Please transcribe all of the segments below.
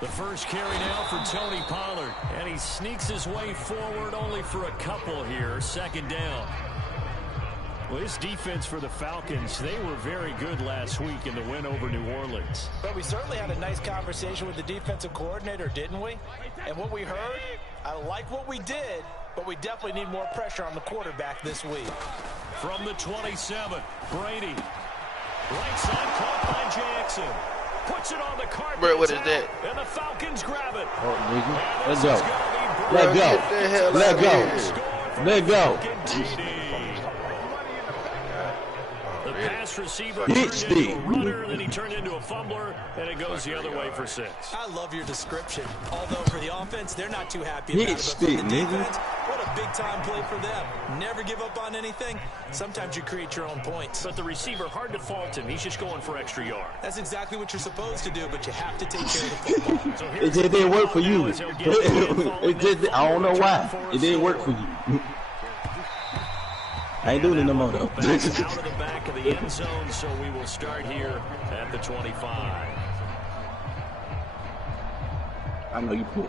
The first carry now for Tony Pollard. And he sneaks his way forward only for a couple here. Second down. Well, this defense for the Falcons, they were very good last week in the win over New Orleans. But we certainly had a nice conversation with the defensive coordinator, didn't we? And what we heard, I like what we did, but we definitely need more pressure on the quarterback this week. From the 27, Brady. Right side caught by Jackson. Puts it on the carpet. Bro, what is that? And the Falcons grab it. Oh, nigga. Let's go. Let go. The pass receiver turned into a runner, then he turned into a fumbler, and it goes the other way for 6. I love your description. Although for the offense, they're not too happy about it. But for the defense, what a big-time play for them. Never give up on anything. Sometimes you create your own points. But the receiver, hard to fault him. He's just going for extra yard. That's exactly what you're supposed to do, but you have to take care of the football. So It just didn't work for you. I don't know why. It didn't work for you. I ain't doing it no more, though. Out of the back of the end zone, so we will start here at the 25. I know you push.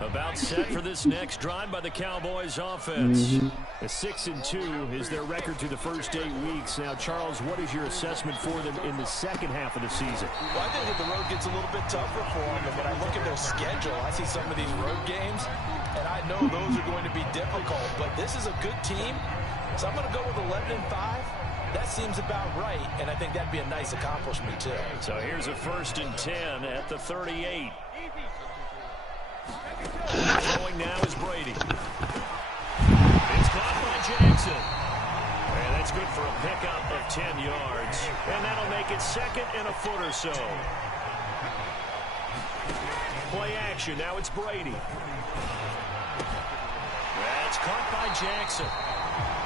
About set for this next drive by the Cowboys offense. A 6-2 is their record through the first 8 weeks. Now, Charles, what is your assessment for them in the second half of the season? Well, I think that the road gets a little bit tougher for them. And when I look at their schedule, I see some of these road games, and I know those are going to be difficult. But this is a good team, so I'm going to go with 11-5. That seems about right, and I think that'd be a nice accomplishment, too. So here's a 1st and 10 at the 38. Throwing now is Brady. It's caught by Jackson. And that's good for a pickup of 10 yards. And that'll make it 2nd and a foot or so. Play action. Now it's Brady. That's caught by Jackson.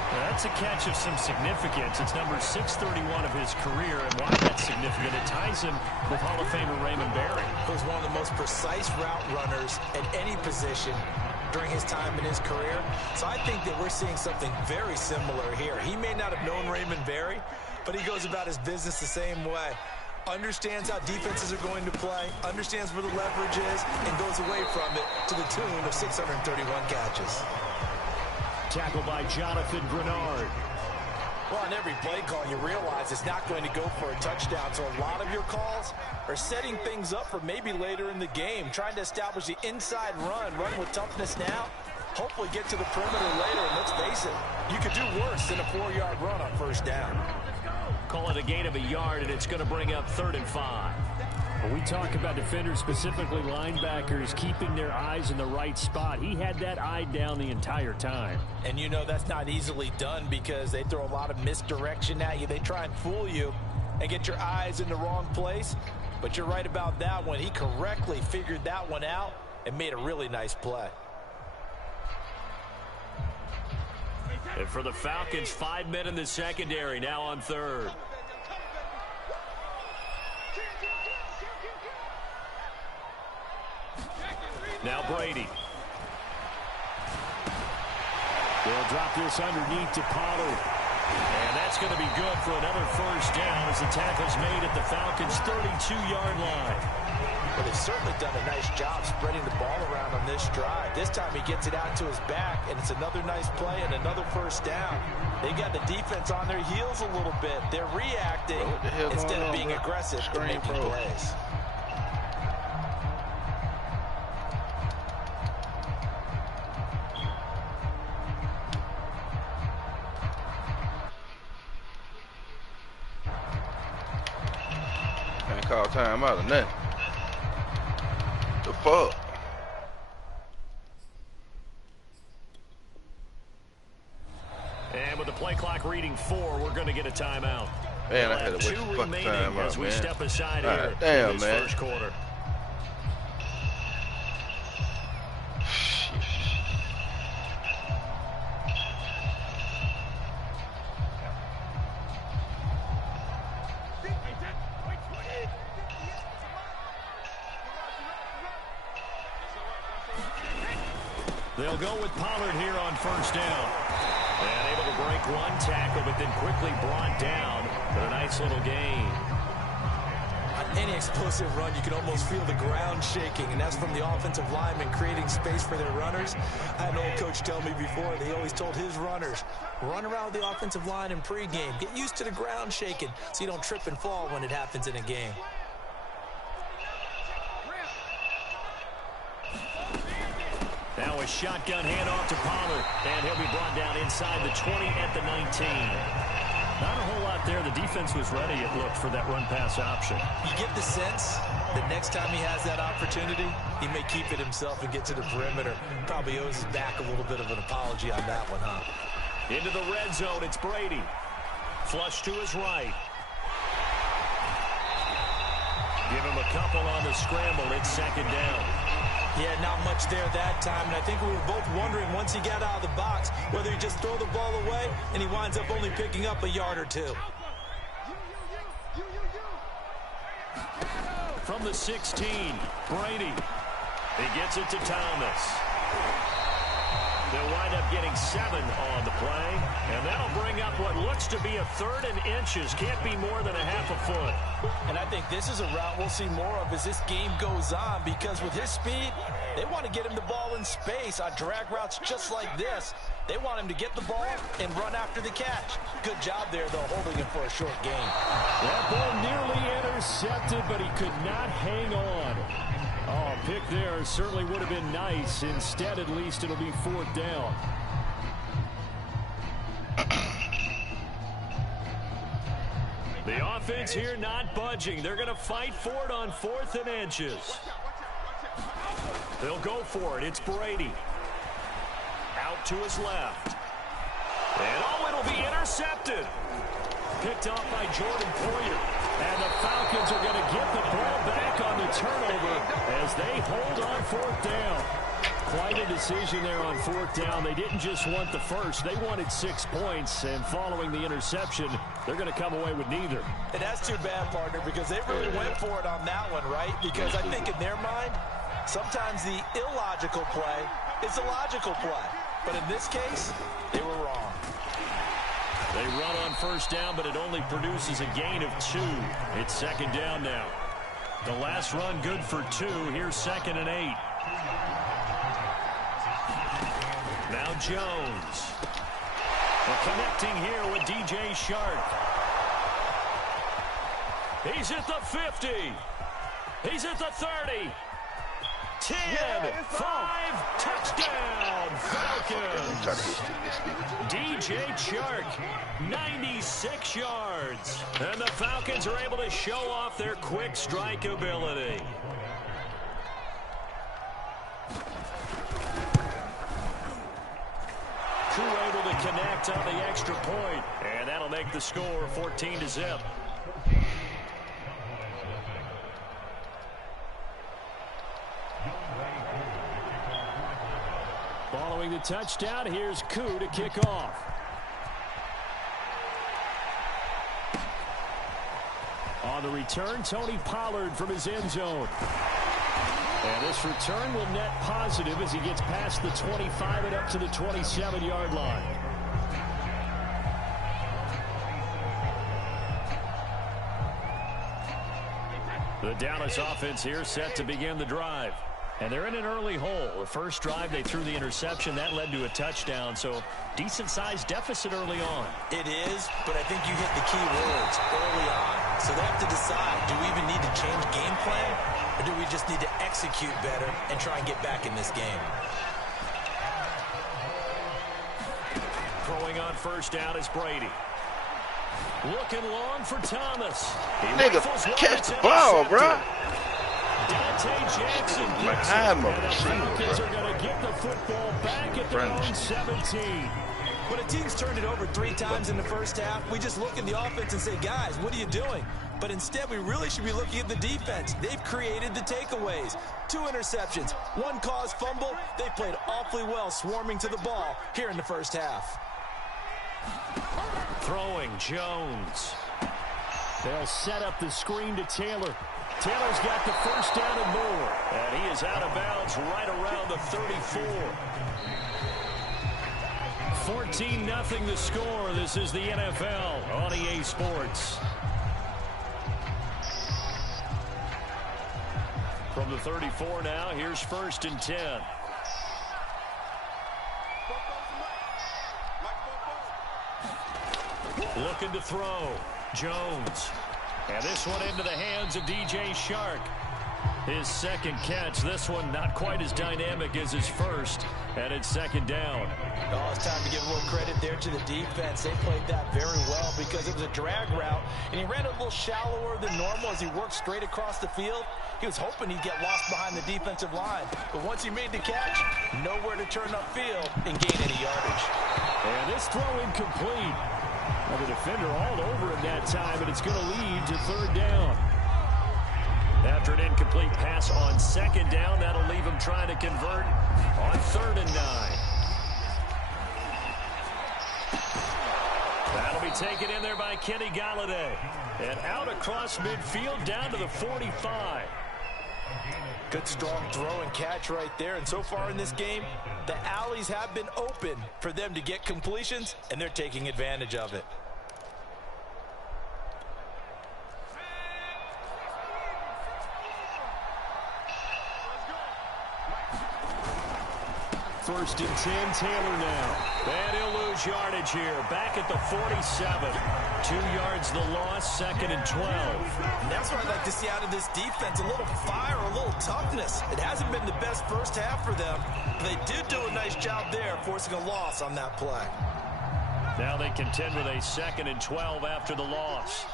Now that's a catch of some significance. It's number 631 of his career. And why that's significant, it ties him with Hall of Famer Raymond Berry. He was one of the most precise route runners at any position during his time in his career. So I think that we're seeing something very similar here. He may not have known Raymond Berry, but he goes about his business the same way. Understands how defenses are going to play, understands where the leverage is, and goes away from it to the tune of 631 catches. Tackled by Jonathan Grenard. Well, on every play call, you realize it's not going to go for a touchdown. So a lot of your calls are setting things up for maybe later in the game, trying to establish the inside run with toughness now, hopefully get to the perimeter later. And let's face it, you could do worse than a 4-yard run on 1st down. Call it a gain of a yard, and it's going to bring up 3rd and 5. When we talk about defenders, specifically linebackers, keeping their eyes in the right spot, he had that eye down the entire time. And you know that's not easily done because they throw a lot of misdirection at you. They try and fool you and get your eyes in the wrong place. But you're right about that one. He correctly figured that one out and made a really nice play. And for the Falcons, 5 men in the secondary, now on 3rd. Now Brady. They'll drop this underneath to Pollard. And that's going to be good for another 1st down as the tackle's made at the Falcons' 32-yard line. Well, they've certainly done a nice job spreading the ball around on this drive. This time he gets it out to his back, and it's another nice play and another 1st down. They got the defense on their heels a little bit. They're reacting instead of being aggressive and making plays. Call time out or nothing. The fuck? And with the play clock reading 4, we're going to get a timeout. Man, I had to wait for fucking time out, as we man. step aside here damn, in this man. 1st quarter. They'll go with Pollard here on 1st down. And able to break one tackle, but then quickly brought down for a nice little gain. I Any explosive run, you can almost feel the ground shaking, and that's from the offensive linemen creating space for their runners. I had an old coach tell me before, they always told his runners, run around the offensive line in pregame. Get used to the ground shaking so you don't trip and fall when it happens in a game. Now a shotgun handoff to Pollard, and he'll be brought down inside the 20 at the 19. Not a whole lot there. The defense was ready, it looked, for that run-pass option. You get the sense that next time he has that opportunity, he may keep it himself and get to the perimeter. Probably owes his back a little bit of an apology on that one, huh? Into the red zone, it's Brady. Flush to his right. Give him a couple on the scramble. It's second down. Yeah, not much there that time, and I think we were both wondering once he got out of the box whether he just throw the ball away and he winds up only picking up a yard or two. From the 16, Brady. He gets it to Thomas. They'll wind up getting 7 on the play, and that'll bring up what looks to be a 3rd and inches. Can't be more than a half a foot. And I think this is a route we'll see more of as this game goes on, because with his speed, they want to get him the ball in space on drag routes just like this. They want him to get the ball and run after the catch. Good job there, though, holding him for a short gain. That ball nearly intercepted, but he could not hang on. Oh, pick there certainly would have been nice. Instead, at least, it'll be 4th down. The offense here not budging. They're going to fight for it on 4th and inches. They'll go for it. It's Brady. Out to his left. And, oh, it'll be intercepted. Picked off by Jordan Poyer. And the Falcons are going to get the ball back on the turnover as they hold on 4th down. Quite a decision there on 4th down. They didn't just want the first. They wanted 6 points, and following the interception, they're going to come away with neither. And that's too bad, partner, because they really went for it on that one, right? Because I think in their mind, sometimes the illogical play is a logical play. But in this case, they were wrong. They run on 1st down, but it only produces a gain of 2. It's 2nd down now. The last run good for 2. Here's 2nd and 8. Now Jones. We're connecting here with DJ Shark. He's at the 50. He's at the 30. 10, 5, touchdown, Falcons. DJ Chark, 96 yards. And the Falcons are able to show off their quick strike ability. Crew able to connect on the extra point, and that'll make the score 14-0. Following the touchdown, here's Koo to kick off. On the return, Tony Pollard from his end zone. And this return will net positive as he gets past the 25 and up to the 27-yard line. The Dallas offense here set to begin the drive. And they're in an early hole. The first drive, they threw the interception. That led to a touchdown, so decent-sized deficit early on. It is, but I think you hit the key words early on. So they have to decide, do we even need to change game plan, or do we just need to execute better and try and get back in this game? Throwing on 1st down is Brady. Looking long for Thomas. Nigga, catch the ball, bro. Dante Jackson gets it, and the Falcons are going to get the football back at their own 17. When a team's turned it over 3 times in the first half, we just look at the offense and say, guys, what are you doing? But instead, we really should be looking at the defense. They've created the takeaways. 2 interceptions, 1 caused fumble. They played awfully well swarming to the ball here in the first half. Throwing Jones. They'll set up the screen to Taylor. Taylor's got the 1st down and more. And he is out of bounds right around the 34. 14-0 the score. This is the NFL on EA Sports. From the 34 now, here's 1st and 10. Looking to throw. Jones. And this one into the hands of DJ Shark. His second catch. This one not quite as dynamic as his first. And it's 2nd down. Oh, it's time to give a little credit there to the defense. They played that very well because it was a drag route, and he ran a little shallower than normal as he worked straight across the field. He was hoping he'd get lost behind the defensive line. But once he made the catch, nowhere to turn upfield and gain any yardage. And this throw incomplete. Well, the defender all over him that time, and it's going to lead to 3rd down. After an incomplete pass on 2nd down, that'll leave him trying to convert on 3rd and 9. That'll be taken in there by Kenny Galladay. And out across midfield down to the 45. Good strong throw and catch right there. And so far in this game, the alleys have been open for them to get completions, and they're taking advantage of it. First and 10, Taylor now. And he'll lose yardage here. Back at the 47. 2 yards the loss, 2nd and 12. And that's what I'd like to see out of this defense. A little fire, a little toughness. It hasn't been the best first half for them. But they did do a nice job there, forcing a loss on that play. Now they contend with a 2nd and 12 after the loss.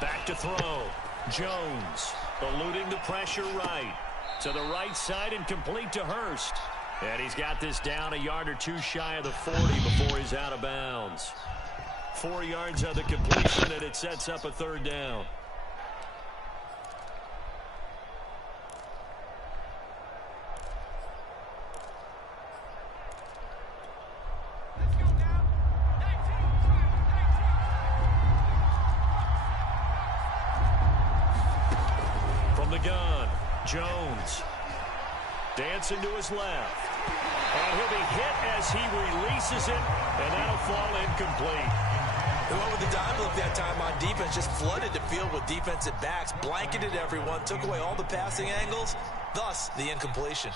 Back to throw. Jones eluding the pressure right. To the right side and complete to Hurst. And he's got this down a yard or two shy of the 40 before he's out of bounds. 4 yards on the completion, and it sets up a 3rd down. The gun. Jones dancing to his left. And he'll be hit as he releases it, and that'll fall incomplete. They went with the dime look that time on defense, just flooded the field with defensive backs, blanketed everyone, took away all the passing angles, thus the incompletion.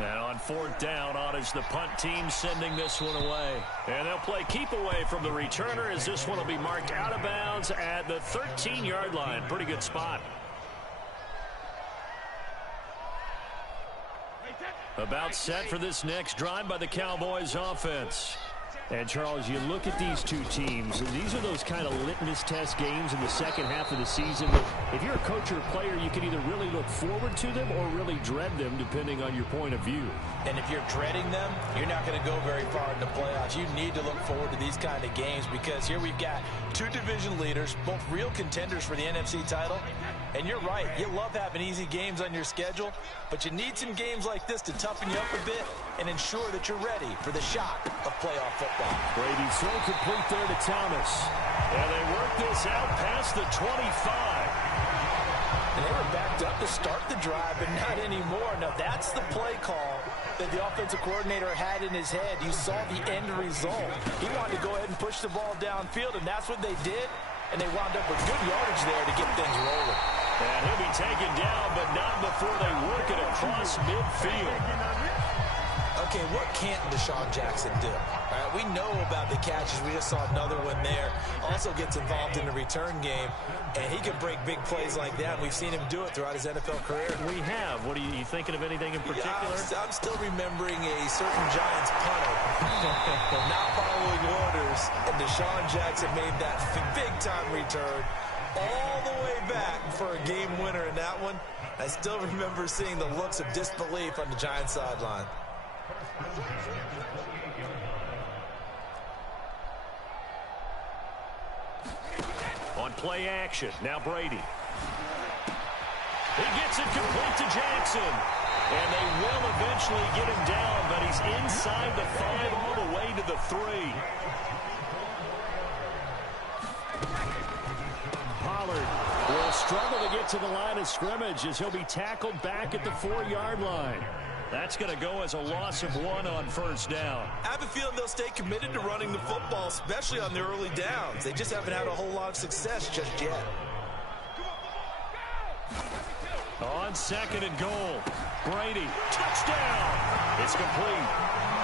Now on 4th down, on is the punt team sending this one away. And they'll play keep away from the returner as this one will be marked out of bounds at the 13-yard line. Pretty good spot. About set for this next drive by the Cowboys offense. And, Charles, you look at these two teams, these are those kind of litmus test games in the second half of the season. If you're a coach or a player, you can either really look forward to them or really dread them, depending on your point of view. And if you're dreading them, you're not going to go very far in the playoffs. You need to look forward to these kind of games because here we've got 2 division leaders, both real contenders for the NFC title. And you're right, you love having easy games on your schedule, but you need some games like this to toughen you up a bit and ensure that you're ready for the shock of playoff football. Brady throw complete there to Thomas. And they work this out past the 25. And they were backed up to start the drive, but not anymore. Now that's the play call that the offensive coordinator had in his head. You saw the end result. He wanted to go ahead and push the ball downfield, and that's what they did. And they wound up with good yardage there to get things rolling. And he'll be taken down, but not before they work it across midfield. Okay, what can't Deshaun Jackson do? All right, we know about the catches. We just saw another one there. Also gets involved in the return game, and he can break big plays like that. We've seen him do it throughout his NFL career. We have. What are you thinking of anything in particular? Yeah, I'm still remembering a certain Giants punter not following orders, and Deshaun Jackson made that big-time return all the way back for a game winner in that one. I still remember seeing the looks of disbelief on the Giants sideline. On play action, now Brady. He gets it complete to Jackson. And they will eventually get him down, but he's inside the 5 all the way to the 3. Pollard will struggle to get to the line of scrimmage as he'll be tackled back at the 4-yard line. That's going to go as a loss of 1 on first down. I have a feeling they'll stay committed to running the football, especially on the early downs. They just haven't had a whole lot of success just yet. On 2nd and goal, Brady, touchdown. It's complete.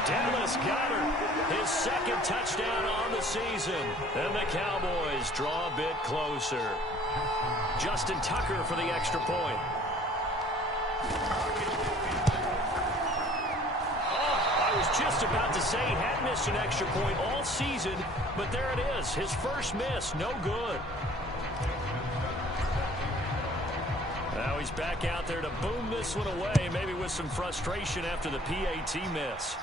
Dallas Goedert, his 2nd touchdown on the season. And the Cowboys draw a bit closer. Justin Tucker for the extra point. Just about to say he had missed an extra point all season, but there it is. His first miss, no good. Now he's back out there to boom this one away, maybe with some frustration after the PAT miss.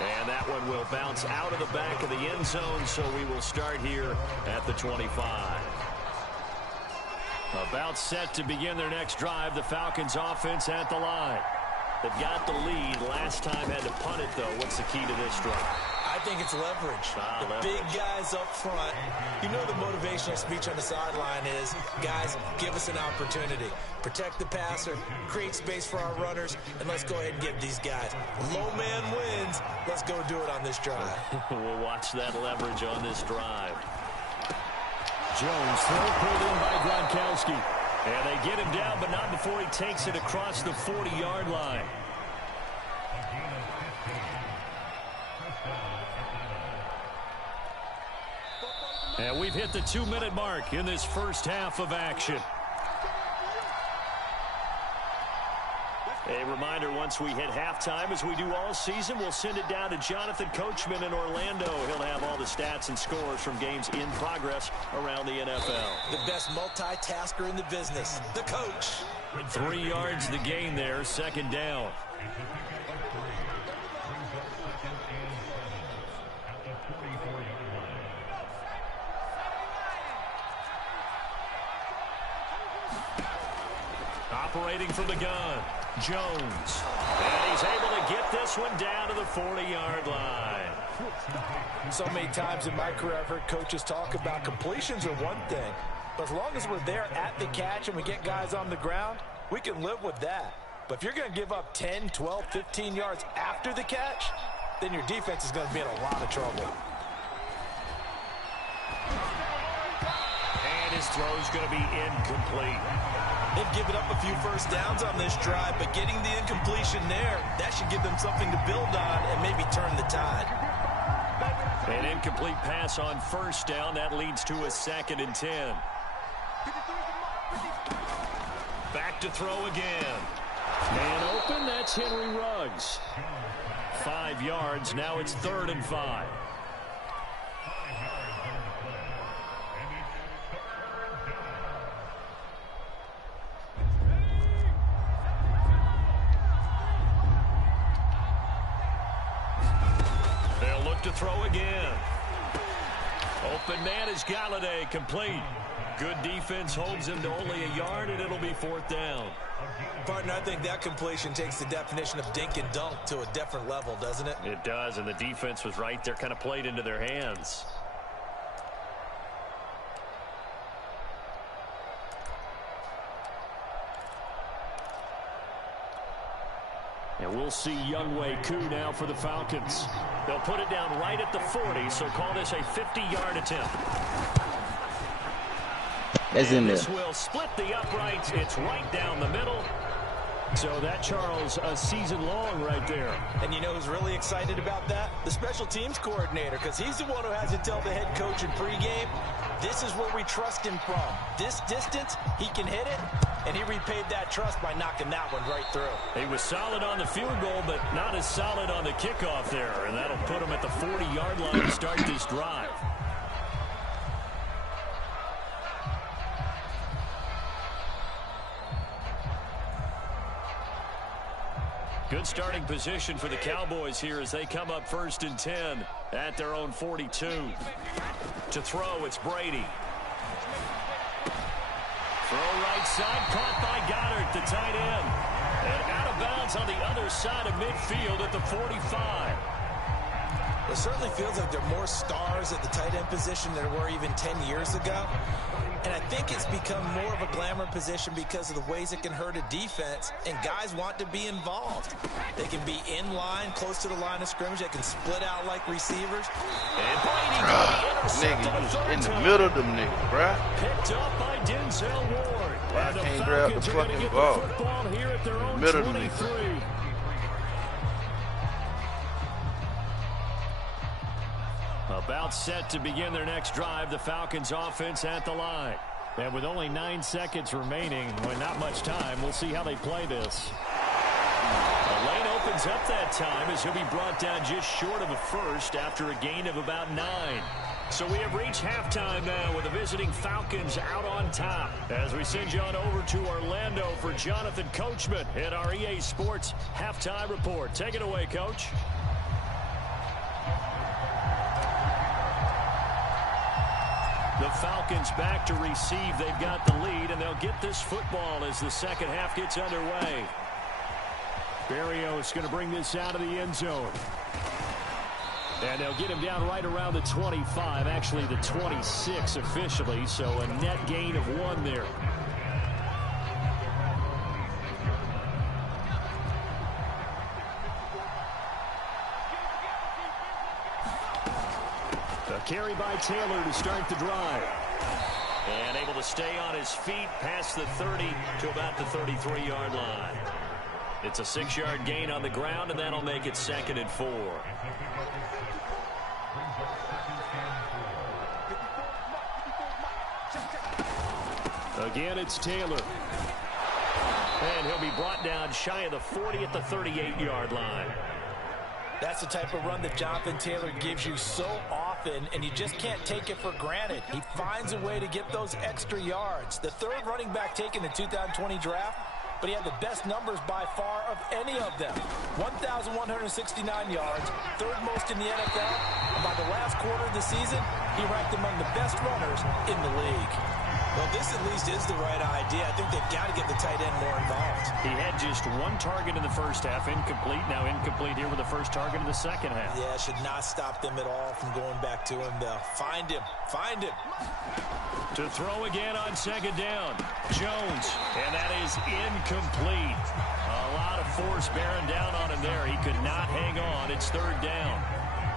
And that one will bounce out of the back of the end zone, so we will start here at the 25. About set to begin their next drive, the Falcons offense at the line. They've got the lead. Last time had to punt it, though. What's the key to this drive? I think it's leverage. Big guys up front. You know the motivational speech on the sideline is, guys, give us an opportunity. Protect the passer, create space for our runners, and let's go ahead and give these guys. Low man wins. Let's go do it on this drive. We'll watch that leverage on this drive. Jones, throw pulled in by Gronkowski. And they get him down, but not before he takes it across the 40-yard line. And we've hit the 2-minute mark in this first half of action. A reminder, once we hit halftime, as we do all season, we'll send it down to Jonathan Coachman in Orlando. He'll have all the stats and scores from games in progress around the NFL. The best multitasker in the business, the coach. 3 yards to gain there, 2nd down. Operating from the gun, Jones. And he's able to get this one down to the 40-yard line. So many times in my career I've heard coaches talk about completions are one thing, but as long as we're there at the catch and we get guys on the ground, we can live with that. But if you're going to give up 10, 12, 15 yards after the catch, then your defense is going to be in a lot of trouble. And his throw's going to be incomplete. They've given up a few first downs on this drive, but getting the incompletion there, that should give them something to build on and maybe turn the tide. An incomplete pass on first down. That leads to a 2nd and 10. Back to throw again. And open, that's Henry Ruggs. 5 yards, now it's 3rd and 5. To throw again. Open man is Galladay, complete. Good defense holds him to only a yard, and it'll be 4th down. Partner, I think that completion takes the definition of dink and dunk to a different level, doesn't it? It does, and the defense was right there, kind of played into their hands. And we'll see Younghoe Koo now for the Falcons. They'll put it down right at the 40, so call this a 50-yard attempt. That's in there. This will split the uprights. It's right down the middle. So that, Charles, a season long right there. And you know who's really excited about that? The special teams coordinator, because he's the one who has to tell the head coach in pregame, this is where we trust him from. This distance, he can hit it, and he repaid that trust by knocking that one right through. He was solid on the field goal, but not as solid on the kickoff there, and that'll put him at the 40-yard line to start this drive. Good starting position for the Cowboys here as they come up 1st and 10 at their own 42. To throw, it's Brady. Throw right side, caught by Goddard, the tight end. And out of bounds on the other side of midfield at the 45. It certainly feels like there are more stars at the tight end position than there were even 10 years ago. And I think it's become more of a glamour position because of the ways it can hurt a defense, and guys want to be involved. They can be in line, close to the line of scrimmage. They can split out like receivers. And nigga, you was in the middle of them niggas, bruh. Picked up by Denzel Ward. I can't grab the fucking ball. Here at their own Middle of 23. About set to begin their next drive, the Falcons offense at the line. And with only 9 seconds remaining, when not much time, we'll see how they play this. The lane opens up that time as he'll be brought down just short of a first after a gain of about 9. So we have reached halftime now with the visiting Falcons out on top. As we send you on over to Orlando for Jonathan Coachman at our EA Sports Halftime Report. Take it away, Coach. The Falcons back to receive. They've got the lead, and they'll get this football as the second half gets underway. Berrios going to bring this out of the end zone. And they'll get him down right around the 25, actually the 26 officially, so a net gain of 1 there. A carry by Taylor to start the drive. And able to stay on his feet past the 30 to about the 33-yard line. It's a 6-yard gain on the ground, and that'll make it 2nd and 4. Again, it's Taylor. And he'll be brought down shy of the 40 at the 38-yard line. That's the type of run that Jonathan Taylor gives you so often, and you just can't take it for granted. He finds a way to get those extra yards. The third running back taken in the 2020 draft, but he had the best numbers by far of any of them. 1,169 yards, third most in the NFL, and by the last quarter of the season, he ranked among the best runners in the league. Well, this at least is the right idea. I think they've got to get the tight end more involved. He had just 1 target in the first half, incomplete. Now incomplete here with the first target in the second half. Yeah, should not stop them at all from going back to him. They'll find him. Find him. To throw again on 2nd down. Jones, and that is incomplete. A lot of force bearing down on him there. He could not hang on. It's 3rd down.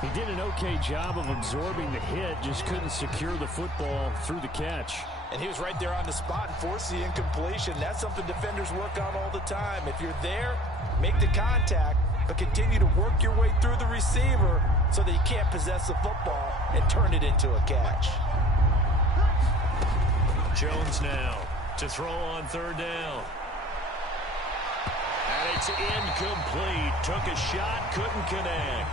He did an okay job of absorbing the hit, just couldn't secure the football through the catch. And he was right there on the spot and forced the incompletion. That's something defenders work on all the time. If you're there, make the contact, but continue to work your way through the receiver so that you can't possess the football and turn it into a catch. Jones now to throw on 3rd down. And it's incomplete. Took a shot, couldn't connect.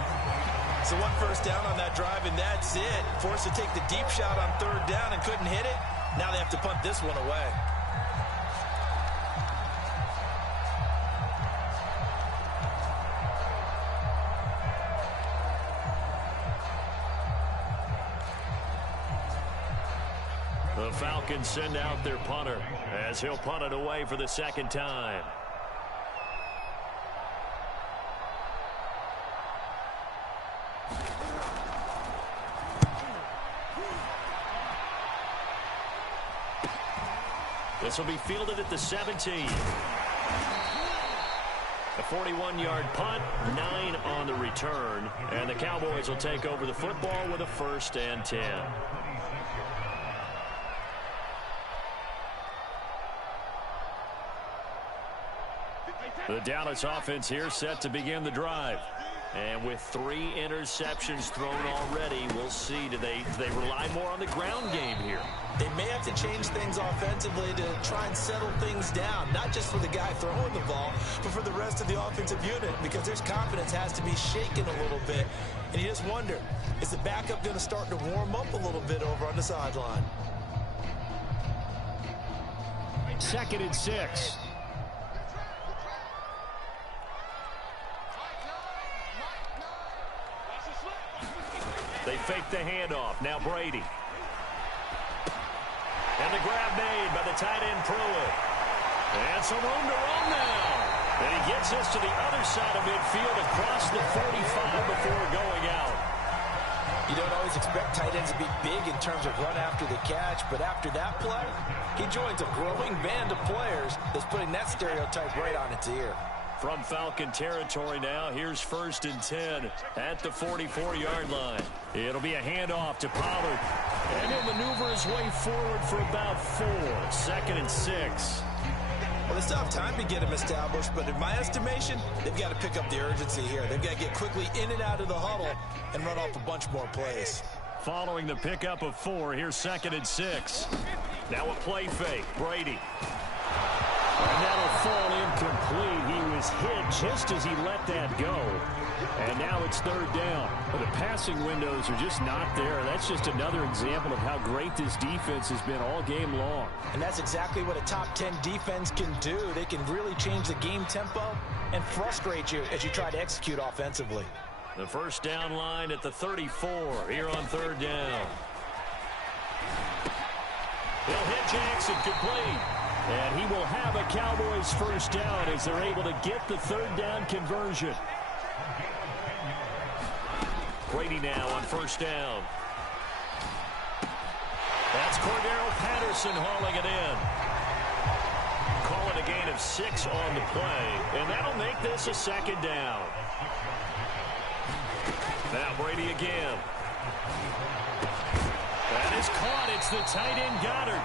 So 1 first down on that drive, and that's it. Forced to take the deep shot on 3rd down and couldn't hit it. Now they have to punt this one away. The Falcons send out their punter as he'll punt it away for the 2nd time. This will be fielded at the 17. A 41-yard punt, 9 on the return, and the Cowboys will take over the football with a 1st and 10. The Dallas offense here set to begin the drive. And with 3 interceptions thrown already, we'll see. Do they rely more on the ground game here? They may have to change things offensively to try and settle things down, not just for the guy throwing the ball, but for the rest of the offensive unit, because their confidence has to be shaken a little bit. And you just wonder, is the backup going to start to warm up a little bit over on the sideline? 2nd and 6. They fake the handoff. Now Brady. And the grab made by the tight end Pruitt. And some room to run now. And he gets us to the other side of midfield across the 45 before going out. You don't always expect tight ends to be big in terms of run after the catch, but after that play, he joins a growing band of players that's putting that stereotype right on its ear. From Falcon territory now, here's 1st and 10 at the 44-yard line. It'll be a handoff to Pollard, and he'll maneuver his way forward for about 4. 2nd and 6. Well, they still have time to get him established, but in my estimation, they've got to pick up the urgency here. They've got to get quickly in and out of the huddle and run off a bunch more plays. Following the pickup of 4, here's 2nd and 6. Now a play fake, Brady. And that'll fall incomplete. He was hit just as he let that go. And now it's 3rd down. But the passing windows are just not there. That's just another example of how great this defense has been all game long. And that's exactly what a top 10 defense can do. They can really change the game tempo and frustrate you as you try to execute offensively. The 1st down line at the 34 here on 3rd down. He'll hit Jackson complete. And he will have a Cowboys 1st down as they're able to get the 3rd down conversion. Brady now on 1st down. That's Cordero Patterson hauling it in. Calling a gain of 6 on the play. And that'll make this a 2nd down. Now Brady again. That is caught. It's the tight end Goddard.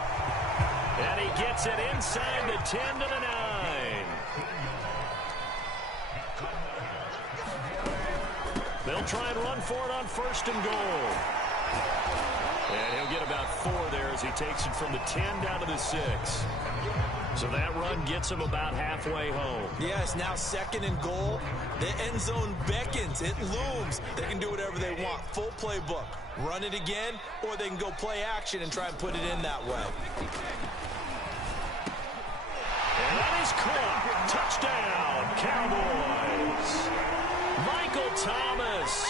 And he gets it inside the 10 to the 9. They'll try and run for it on 1st and goal. And he'll get about 4 there as he takes it from the 10 down to the 6. So that run gets him about halfway home. Yeah, it's now 2nd and goal. The end zone beckons. It looms. They can do whatever they want. Full playbook. Run it again, or they can go play action and try and put it in that way. And that is caught. Touchdown, Cowboys. Michael Thomas,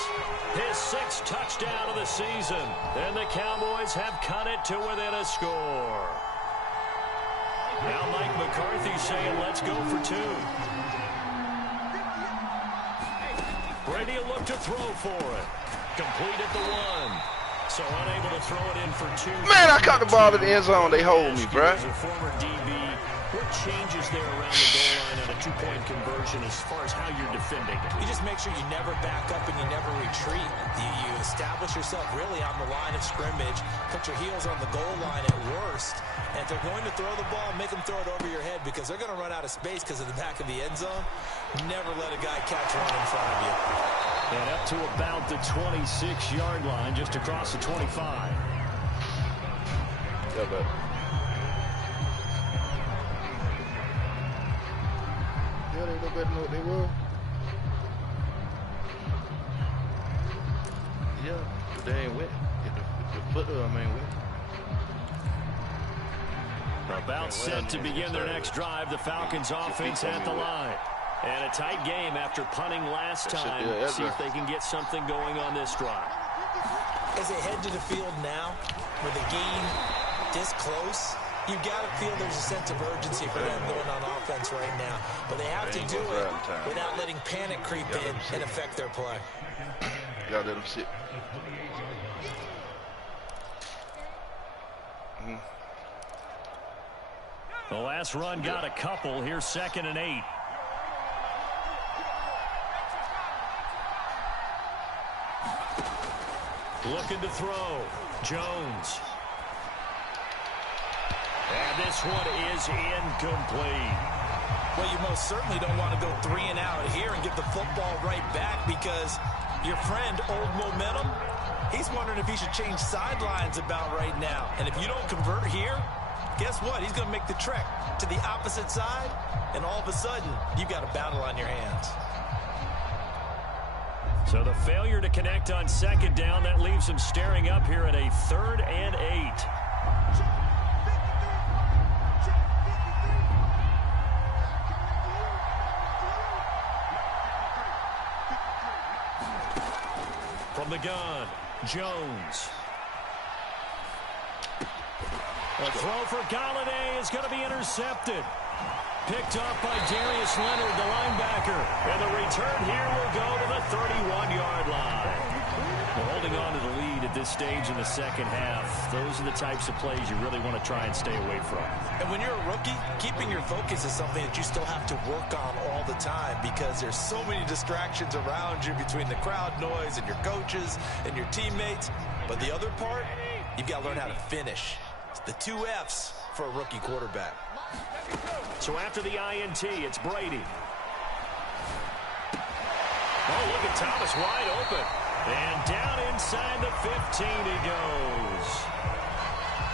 his 6th touchdown of the season. And the Cowboys have cut it to within a score. Now Mike McCarthy saying, let's go for 2. Brady will look to throw for it. Complete at the 1. So unable to throw it in for 2. Man, I caught the ball in the end zone. They hold me, bruh. As a former DB, what changes there around the goal line on a 2-point conversion as far as how you're defending? You just make sure you never back up and you never retreat. You establish yourself really on the line of scrimmage, put your heels on the goal line at worst, and if they're going to throw the ball, make them throw it over your head because they're going to run out of space because of the back of the end zone. Never let a guy catch one in front of you. And up to about the 26-yard line, just across the 25. Yeah, but yeah, they know better than what they will. Yeah, but they ain't wet. The foot of them ain't wet. About set to begin their next drive. The Falcons offense at the line. And a tight game after punting last time. See if they can get something going on this drive. As they head to the field now, with the game this close, you've got to feel there's a sense of urgency for them going on offense right now. But they have to do it without letting panic creep in and affect their play. You gotta let them sit. The last run got a couple. Here's 2nd and 8. Looking to throw. Jones. And this one is incomplete. Well, you most certainly don't want to go 3 and out here and give the football right back because your friend, Old Momentum, he's wondering if he should change sidelines about right now. And if you don't convert here, guess what? He's going to make the trek to the opposite side, and all of a sudden, you've got a battle on your hands. So the failure to connect on 2nd down, that leaves him staring up here at a 3rd and 8. From the gun, Jones. A throw for Galladay is going to be intercepted. Picked off by Darius Leonard, the linebacker. And the return here will go to the 31-yard line. Well, holding on to the lead at this stage in the second half, those are the types of plays you really want to try and stay away from. And when you're a rookie, keeping your focus is something that you still have to work on all the time because there's so many distractions around you between the crowd noise and your coaches and your teammates. But the other part, you've got to learn how to finish. It's the 2 F's for a rookie quarterback. So after the INT, it's Brady. Oh, look at Thomas wide open. And down inside the 15 he goes.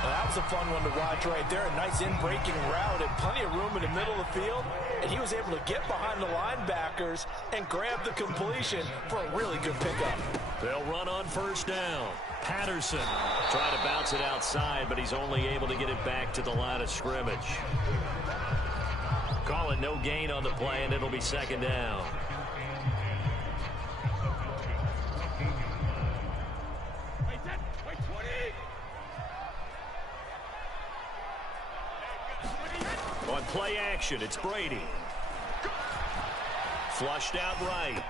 Well, that was a fun one to watch right there. A nice in-breaking route and plenty of room in the middle of the field. And he was able to get behind the linebackers and grab the completion for a really good pickup. They'll run on first down. Patterson trying to bounce it outside, but he's only able to get it back to the line of scrimmage. Call it no gain on the play, and it'll be second down. On play action, it's Brady. Flushed out right.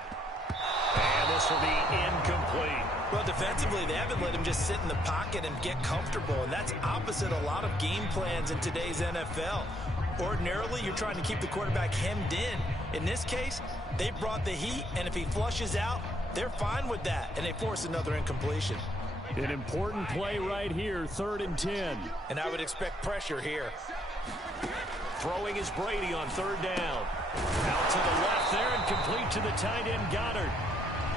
And this will be incomplete. Well, defensively, they haven't let him just sit in the pocket and get comfortable, and that's opposite a lot of game plans in today's NFL. Ordinarily, you're trying to keep the quarterback hemmed in. In this case, they brought the heat, and if he flushes out, they're fine with that, and they force another incompletion. An important play right here, 3rd and 10. And I would expect pressure here. Throwing is Brady on 3rd down. Out to the left there and complete to the tight end Goddard.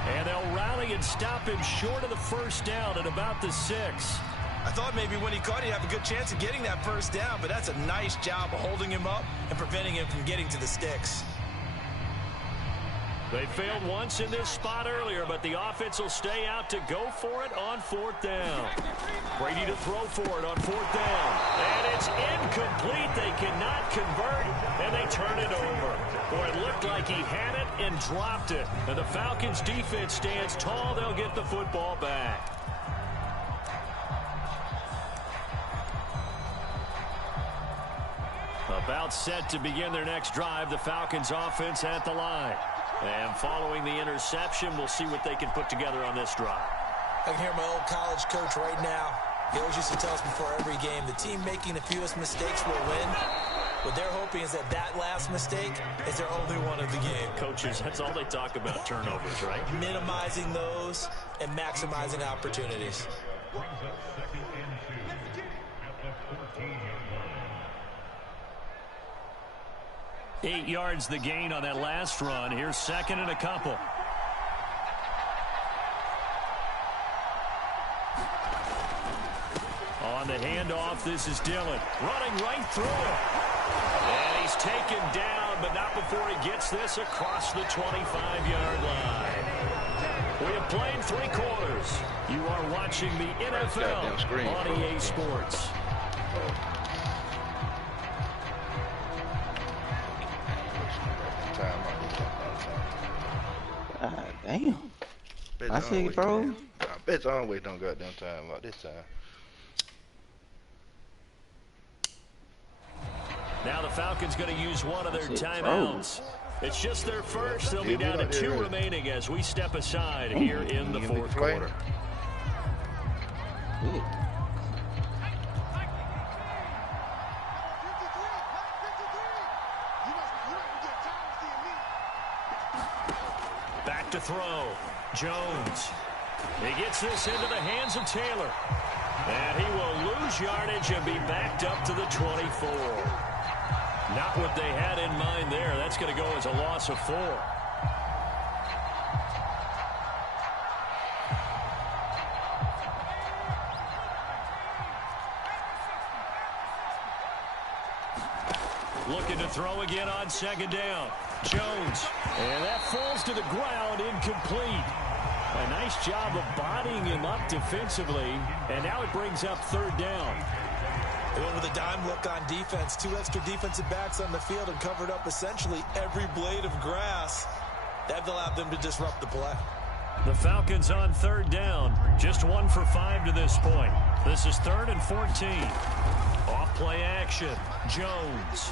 And they'll rally and stop him short of the first down at about the 6. I thought maybe when he caught, he'd have a good chance of getting that first down, but that's a nice job of holding him up and preventing him from getting to the sticks. They failed once in this spot earlier, but the offense will stay out to go for it on 4th down. Brady to throw for it on 4th down. And it's incomplete. They cannot convert, and they turn it over. Boy, it looked like he had it and dropped it. And the Falcons' defense stands tall. They'll get the football back. About set to begin their next drive, the Falcons offense at the line. And following the interception, we'll see what they can put together on this drive. I can hear my old college coach right now. He always used to tell us before every game, the team making the fewest mistakes will win. What they're hoping is that that last mistake is their only one of the game. Coaches, that's all they talk about, turnovers, right? Minimizing those and maximizing opportunities. 8 yards the gain on that last run. Here's 2nd and a couple. On the handoff, this is Dillon. Running right through it. And he's taken down, but not before he gets this across the 25-yard line. We have played 3 quarters. You are watching the NFL on EA Sports. Damn. I see you, bro. I bet you always don't got them time about this time. Now the Falcons going to use one of their timeouts. It's just their first. They'll be down to 2 remaining as we step aside here in the 4th quarter. Back to throw. Jones. He gets this into the hands of Taylor. And he will lose yardage and be backed up to the 24. Not what they had in mind there. That's going to go as a loss of 4. Looking to throw again on 2nd down. Jones. And that falls to the ground, incomplete. A nice job of bodying him up defensively. And now it brings up 3rd down. They went with a dime look on defense. 2 extra defensive backs on the field and covered up essentially every blade of grass. That allowed them to disrupt the play. The Falcons on 3rd down. Just 1 for 5 to this point. This is 3rd and 14. Off play action. Jones.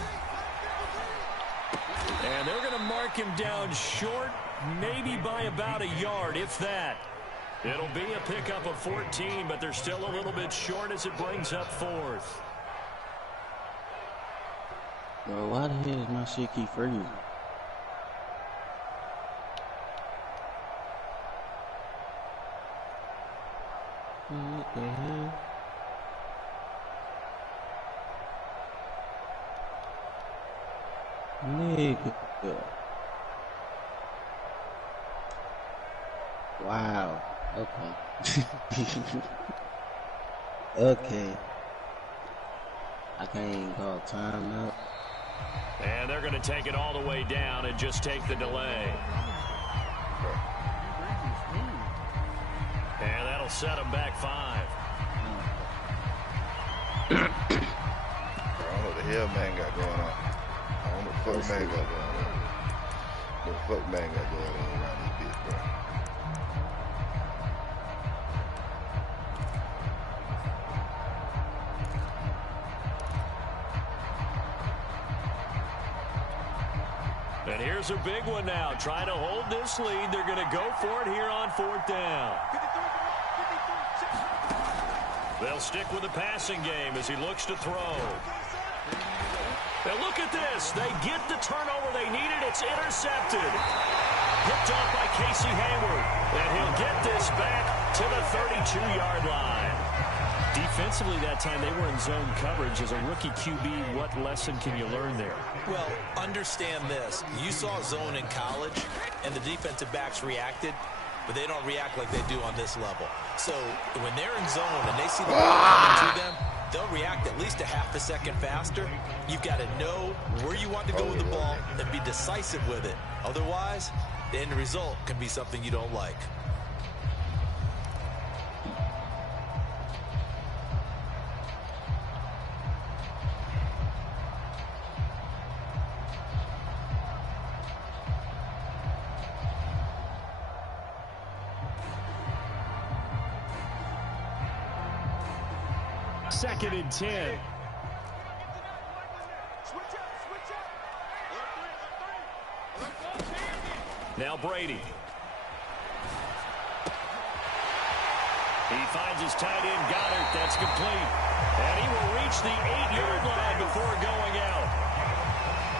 And they're going to mark him down short, maybe by about a yard, if that. It'll be a pickup of 14, but they're still a little bit short as it brings up 4th. Bro, why the hell does my shit keep freezing? What the hell? Nigga. Wow. Okay. Okay. I can't even call time out. And they're going to take it all the way down and just take the delay. And that'll set them back 5. I don't know what the hell man got going on. I don't know what the fuck man got going on. What the fuck man got going on around this bitch, bro. And here's a big one now. Trying to hold this lead. They're going to go for it here on 4th down. They'll stick with the passing game as he looks to throw. Now look at this. They get the turnover they needed. It's intercepted. Picked off by Casey Hayward. And he'll get this back to the 32-yard line. Defensively that time, they were in zone coverage. As a rookie QB, what lesson can you learn there? Well, understand this. You saw zone in college, and the defensive backs reacted, but they don't react like they do on this level. So when they're in zone and they see the ball coming to them, they'll react at least a half a second faster. You've got to know where you want to go with the ball and be decisive with it. Otherwise, the end result can be something you don't like. Second and 10. Now Brady. He finds his tight end Goddard. That's complete. And he will reach the 8-yard line before going out.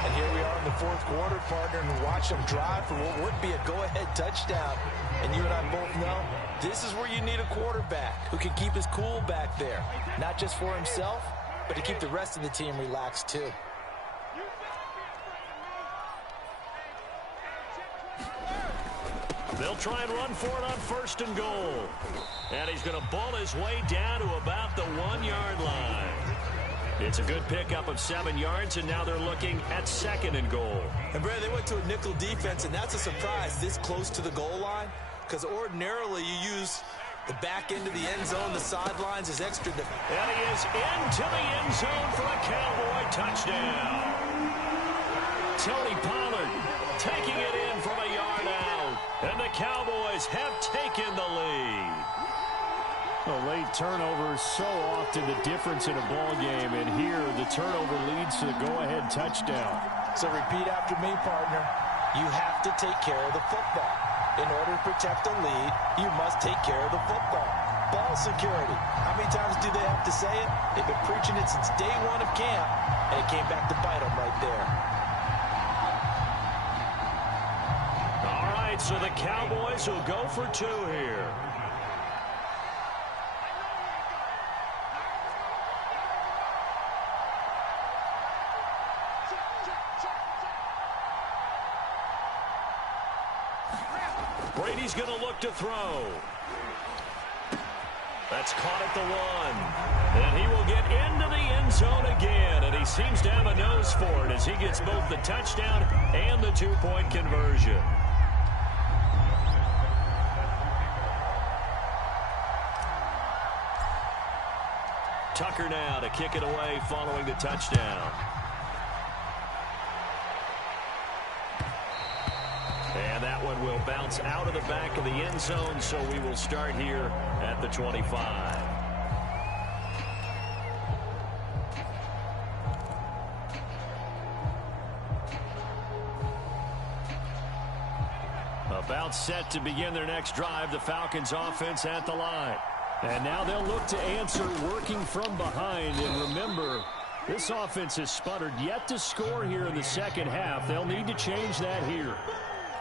And here we are in the 4th quarter, partner, and watch him drive for what would be a go-ahead touchdown. And you and I both know this is where you need a quarterback who can keep his cool back there. Not just for himself, but to keep the rest of the team relaxed too. They'll try and run for it on 1st and goal. And he's going to ball his way down to about the 1-yard line. It's a good pickup of 7 yards, and now they're looking at 2nd and goal. And, Brad, they went to a nickel defense, and that's a surprise this close to the goal line, because ordinarily you use the back end of the end zone, the sidelines is extra. And he is into the end zone for a Cowboy touchdown. Tony Pollard taking it in from a yard out, and the Cowboys have taken the lead. A late turnover is so often the difference in a ball game, and here the turnover leads to the go-ahead touchdown. So repeat after me, partner. You have to take care of the football. In order to protect a lead, you must take care of the football. Ball security. How many times do they have to say it? They've been preaching it since day 1 of camp, and it came back to bite them right there. All right, so the Cowboys will go for 2 here. Brady's going to look to throw. That's caught at the 1. And he will get into the end zone again. And he seems to have a nose for it as he gets both the touchdown and the 2-point conversion. Tucker now to kick it away following the touchdown. And that one will bounce out of the back of the end zone, so we will start here at the 25. A About set to begin their next drive, the Falcons offense at the line. And now they'll look to answer working from behind. And remember, this offense has sputtered yet to score here in the second half. They'll need to change that here.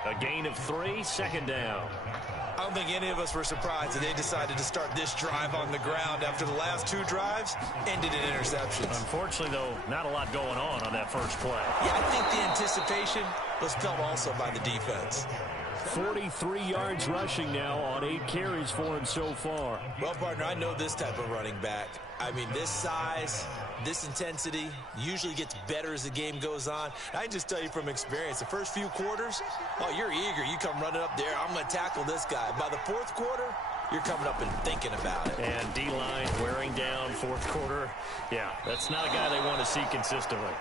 A gain of 3, second down. I don't think any of us were surprised that they decided to start this drive on the ground after the last 2 drives ended in interceptions. Unfortunately, though, not a lot going on that first play. Yeah, I think the anticipation was felt also by the defense. 43 yards rushing now on 8 carries for him so far. Well, partner, I know this type of running back. I mean, this size, this intensity usually gets better as the game goes on. I can just tell you from experience, the first few quarters, oh, you're eager. You come running up there, I'm going to tackle this guy. By the fourth quarter, you're coming up and thinking about it. And D-line wearing down fourth quarter. Yeah, that's not a guy they want to see consistently.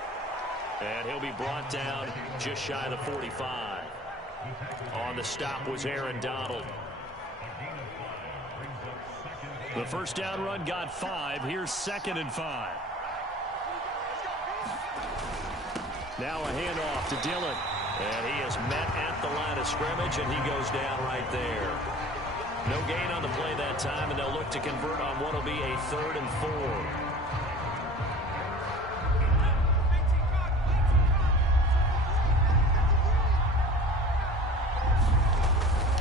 And he'll be brought down just shy of the 45. On the stop was Aaron Donald. The first down run got 5. Here's 2nd and 5. Now a handoff to Dillon. And he is met at the line of scrimmage, and he goes down right there. No gain on the play that time, and they'll look to convert on what will be a 3rd and 4.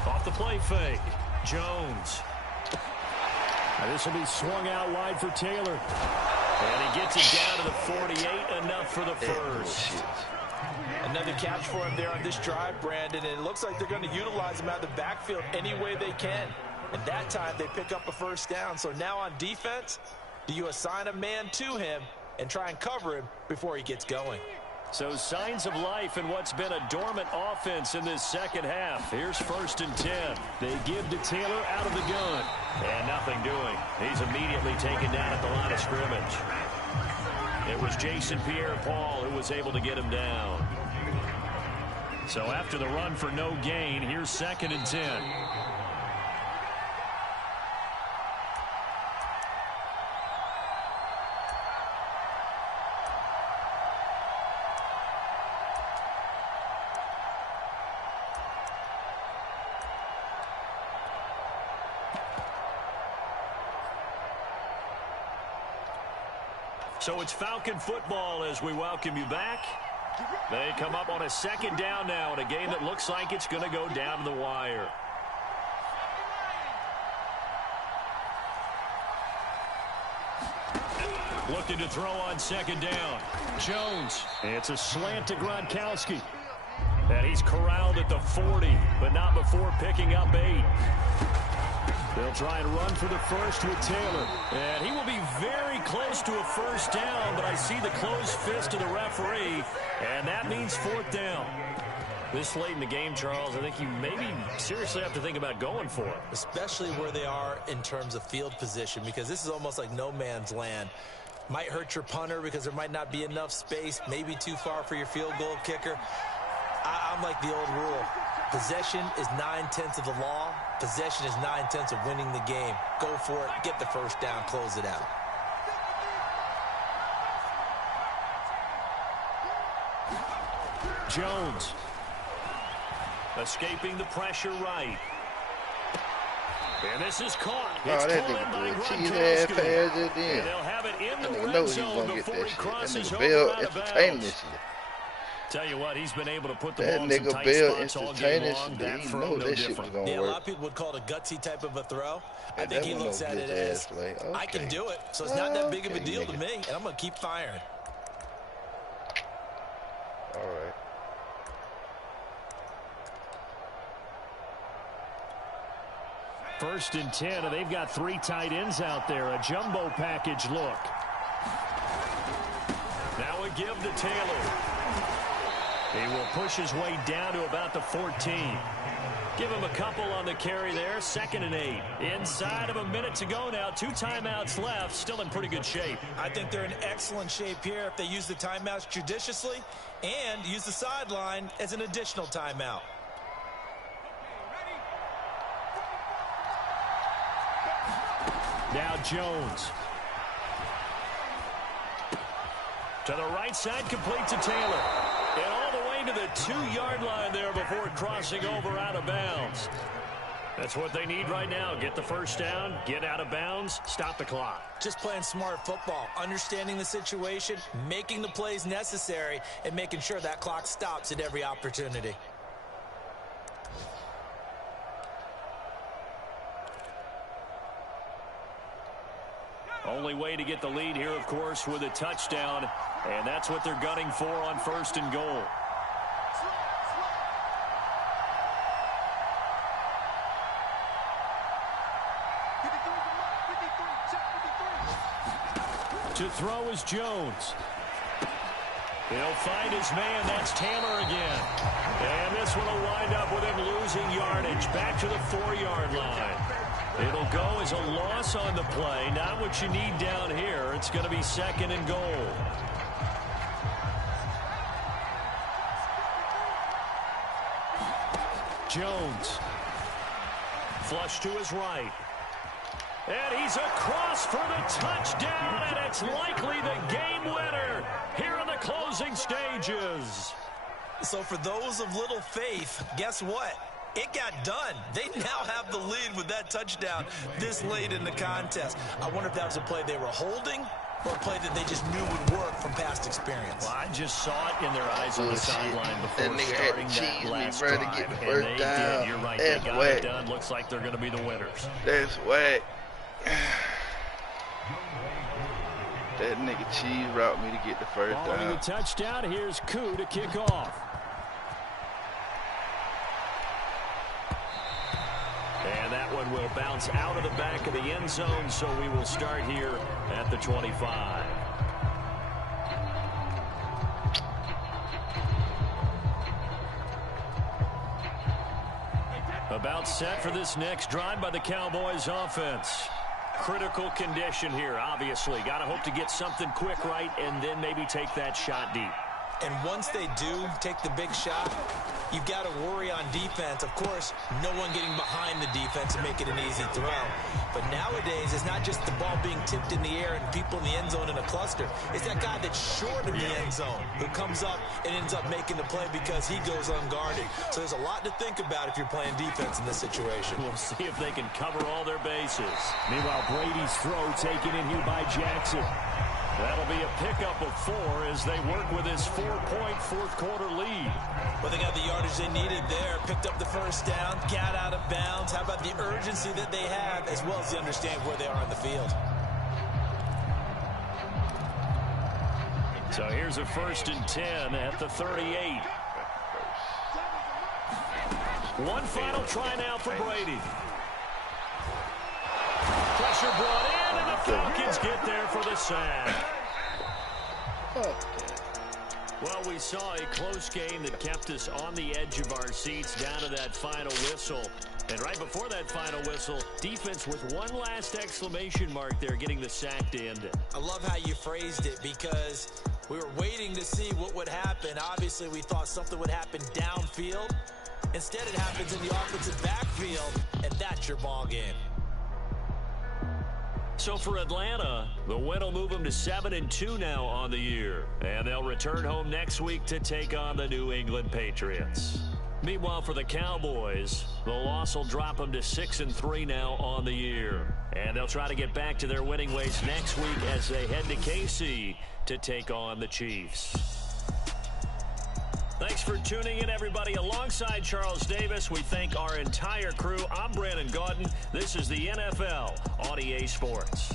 Off the play fake, Jones. Now this will be swung out wide for Taylor. And he gets it down to the 48, enough for the first. Another catch for him there on this drive, Brandon, and it looks like they're going to utilize him out of the backfield any way they can. And that time they pick up a first down. So now on defense, do you assign a man to him and try and cover him before he gets going? So signs of life in what's been a dormant offense in this second half. Here's 1st and 10. They give to Taylor out of the gun. And nothing doing. He's immediately taken down at the line of scrimmage. It was Jason Pierre-Paul who was able to get him down. So after the run for no gain, here's 2nd and 10. So it's Falcon football as we welcome you back. They come up on a 2nd down now in a game that looks like it's going to go down to the wire. Looking to throw on 2nd down. Jones. It's a slant to Gronkowski. And he's corralled at the 40, but not before picking up 8. They'll try and run for the first with Taylor. And he will be very close to a first down, but I see the closed fist of the referee, and that means 4th down. This late in the game, Charles, I think you maybe seriously have to think about going for it. Especially where they are in terms of field position, because this is almost like no man's land. Might hurt your punter because there might not be enough space, maybe too far for your field goal kicker. I'm like the old rule. Possession is 9/10 of the law. Possession is 9/10 of winning the game. Go for it. Get the first down. Close it out. Jones. Escaping the pressure right. And this is caught. It's that pulled in by nigga cheese ass pass it in. And they'll have it in the That nigga red know he's zone gonna get before that he shit. crosses That over nigga Bill out of entertaining bounds. this shit. Tell you what, he's been able to put the That ball in some nigga tight Bill spots all game entertaining long. shit. That He throw, know no that shit was different. gonna Yeah, a work. lot of people would call it a gutsy type of a throw. I And think that he one looks no at it bitch as, ass play. I can Okay. do it, so it's not that big of a Okay, deal to nigga. me, and I'm going to keep firing. All right. First and 10, and they've got 3 tight ends out there. A jumbo package look. Now a give to Taylor. He will push his way down to about the 14. Give him a couple on the carry there. 2nd and 8. Inside of a minute to go now. 2 timeouts left. Still in pretty good shape. I think they're in excellent shape here if they use the timeouts judiciously and use the sideline as an additional timeout. Now Jones. To the right side, complete to Taylor. And all the way going to the 2-yard line there before crossing over out of bounds. That's what they need right now. Get the first down, get out of bounds, stop the clock. Just playing smart football, understanding the situation, making the plays necessary, and making sure that clock stops at every opportunity. Only way to get the lead here, of course, with a touchdown, and that's what they're gunning for on 1st and goal. To throw is Jones. He'll find his man. That's Taylor again. And this one will wind up with him losing yardage. Back to the 4-yard line. It'll go as a loss on the play. Not what you need down here. It's going to be 2nd and goal. Jones. Flush to his right. And he's across for the touchdown, and it's likely the game winner here in the closing stages. So for those of little faith, guess what? It got done. They now have the lead with that touchdown this late in the contest. I wonder if that was a play they were holding or a play that they just knew would work from past experience. Well, I just saw it in their eyes on the sideline before starting that last drive. To get the first and they down. Did. You're right. They got it done. Looks like they're going to be the winners. That's whack. That nigga cheese route me to get the first down. Following the touchdown, here's Koo to kick off. And that one will bounce out of the back of the end zone, so we will start here at the 25. About set for this next drive by the Cowboys offense. Critical condition here, obviously. Got to hope to get something quick right and then maybe take that shot deep. And once they do take the big shot, you've got to worry on defense. Of course, no one getting behind the defense and make it an easy throw. But nowadays, it's not just the ball being tipped in the air and people in the end zone in a cluster. It's that guy that's short of the end zone who comes up and ends up making the play because he goes unguarded. So there's a lot to think about if you're playing defense in this situation. We'll see if they can cover all their bases. Meanwhile, Brady's throw taken in here by Jackson. That'll be a pickup of 4 as they work with his 4-point fourth-quarter lead. Well, they got the yardage they needed there. Picked up the first down, got out of bounds. How about the urgency that they have as well as the understanding where they are on the field? So here's a 1st and 10 at the 38. One final try now for Brady. Pressure brought in, and the Falcons get there for the sack. Well, we saw a close game that kept us on the edge of our seats down to that final whistle. And right before that final whistle, defense with one last exclamation mark there, getting the sack to end it. I love how you phrased it because we were waiting to see what would happen. Obviously, we thought something would happen downfield. Instead, it happens in the offensive backfield, and that's your ball game. So for Atlanta, the win will move them to 7-2 now on the year. And they'll return home next week to take on the New England Patriots. Meanwhile, for the Cowboys, the loss will drop them to 6-3 now on the year. And they'll try to get back to their winning ways next week as they head to KC to take on the Chiefs. Thanks for tuning in, everybody. Alongside Charles Davis, we thank our entire crew. I'm Brandon Gaudin. This is the NFL on EA Sports.